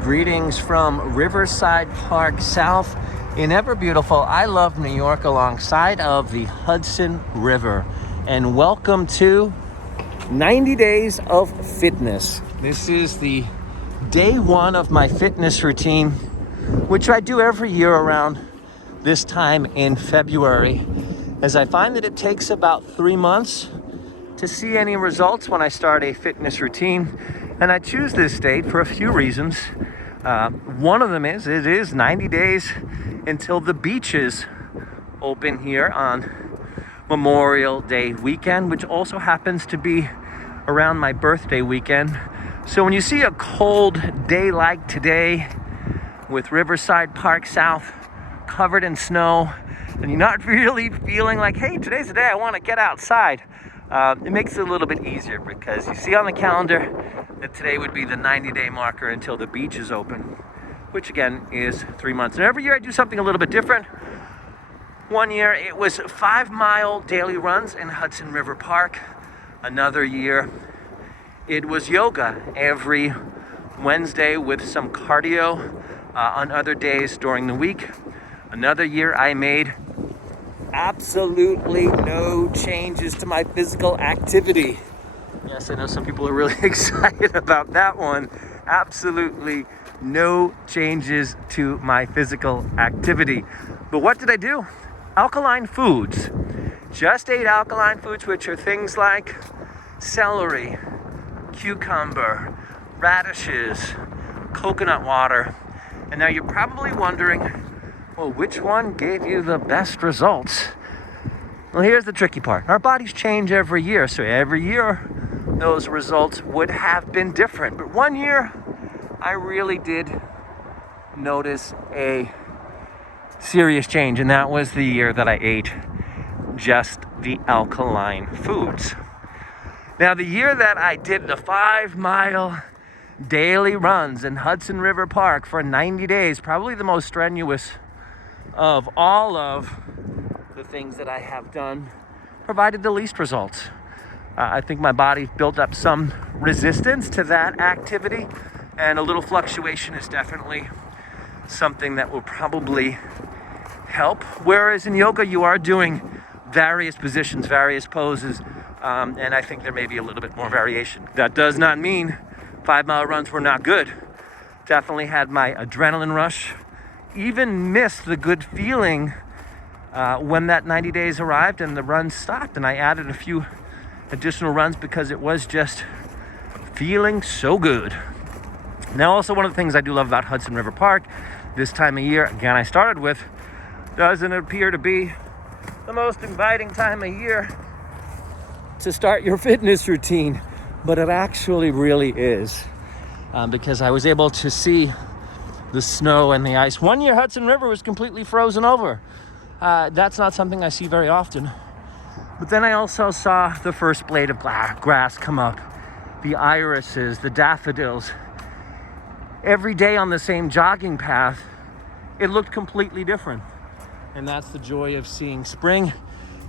Greetings from Riverside Park South in ever beautiful I Love New York alongside of the Hudson River. And welcome to 90 Days of Fitness. This is the day one of my fitness routine, which I do every year around this time in February, as I find that it takes about 3 months to see any results when I start a fitness routine. And I choose this date for a few reasons. One of them is it is 90 days until the beaches open here on Memorial Day weekend, which also happens to be around my birthday weekend. So when you see a cold day like today with Riverside Park South covered in snow, and you're not really feeling like, hey, today's the day I want to get outside, it makes it a little bit easier because you see on the calendar that today would be the 90-day marker until the beach is open, which again is 3 months. And every year I do something a little bit different. One year it was 5-mile daily runs in Hudson River Park. Another year it was yoga every Wednesday with some cardio on other days during the week. Another year I made absolutely no changes to my physical activity. Yes, I know some people are really excited about that one. Absolutely no changes to my physical activity. But what did I do? Alkaline Foods. Just ate alkaline foods, which are things like celery, cucumber, radishes, coconut water. And now you're probably wondering, well, which one gave you the best results? Well, here's the tricky part. Our bodies change every year, so every year those results would have been different. But one year, I really did notice a serious change, and that was the year that I ate just the alkaline foods. Now, the year that I did the 5-mile daily runs in Hudson River Park for 90 days, probably the most strenuous of all of the things that I have done, provided the least results. I think my body built up some resistance to that activity, and a little fluctuation is definitely something that will probably help. Whereas in yoga, you are doing various positions, various poses, and I think there may be a little bit more variation. That does not mean 5-mile runs were not good. Definitely had my adrenaline rush. Even missed the good feeling when that 90 days arrived and the run stopped, and I added a few additional runs because it was just feeling so good. Now, also one of the things I do love about Hudson River Park this time of year, again, I started with, doesn't appear to be the most inviting time of year to start your fitness routine, but it actually really is, because I was able to see the snow and the ice. One year Hudson River was completely frozen over. That's not something I see very often. But then I also saw the first blade of grass come up, the irises, the daffodils. Every day on the same jogging path, it looked completely different. And that's the joy of seeing spring.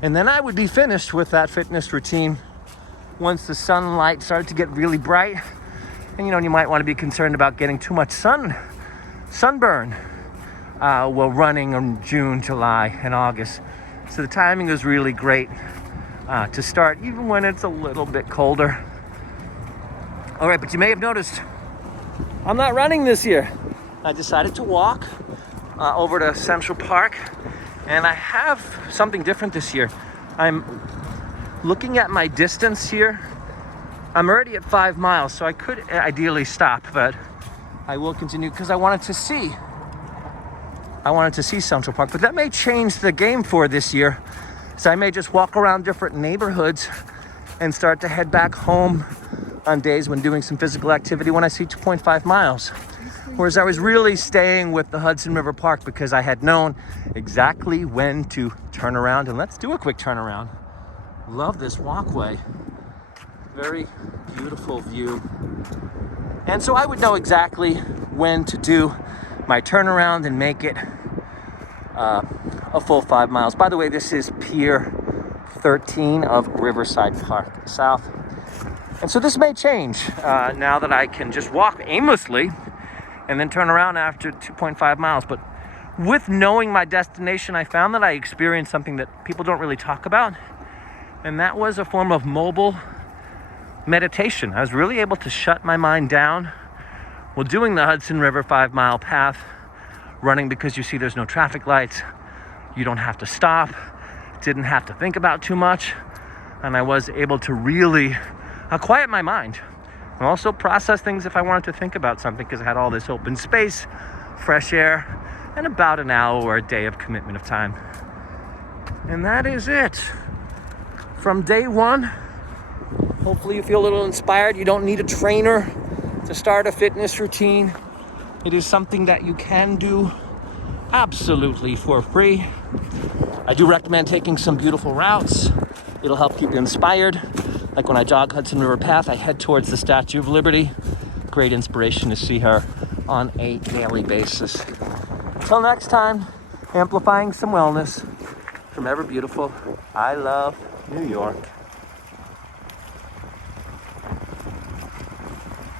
And then I would be finished with that fitness routine once the sunlight started to get really bright. And you might want to be concerned about getting too much sunburn while running in June, July, and August. So the timing was really great to start, even when it's a little bit colder. All right, but you may have noticed I'm not running this year. I decided to walk over to Central Park, and I have something different this year. I'm looking at my distance here. I'm already at 5 miles, so I could ideally stop, but I will continue because I wanted to see Central Park. But that may change the game for this year. So I may just walk around different neighborhoods and start to head back home on days when doing some physical activity when I see 2.5 miles. Whereas I was really staying with the Hudson River Park because I had known exactly when to turn around. And let's do a quick turnaround. Love this walkway. Very beautiful view. And so I would know exactly when to do my turnaround and make it a full 5 miles. By the way, this is Pier 13 of Riverside Park South. And so this may change now that I can just walk aimlessly and then turn around after 2.5 miles. But with knowing my destination, I found that I experienced something that people don't really talk about, and that was a form of mobile meditation. I was really able to shut my mind down while doing the Hudson River 5-mile path, running because you see there's no traffic lights. You don't have to stop. Didn't have to think about too much. And I was able to really quiet my mind and also process things if I wanted to think about something, because I had all this open space, fresh air, and about an hour or a day of commitment of time. And that is it from day one. Hopefully you feel a little inspired. You don't need a trainer to start a fitness routine. It is something that you can do absolutely for free. I do recommend taking some beautiful routes. It'll help keep you inspired. Like when I jog Hudson River Path, I head towards the Statue of Liberty. Great inspiration to see her on a daily basis. Until next time, amplifying some wellness from Ever Beautiful. I love New York.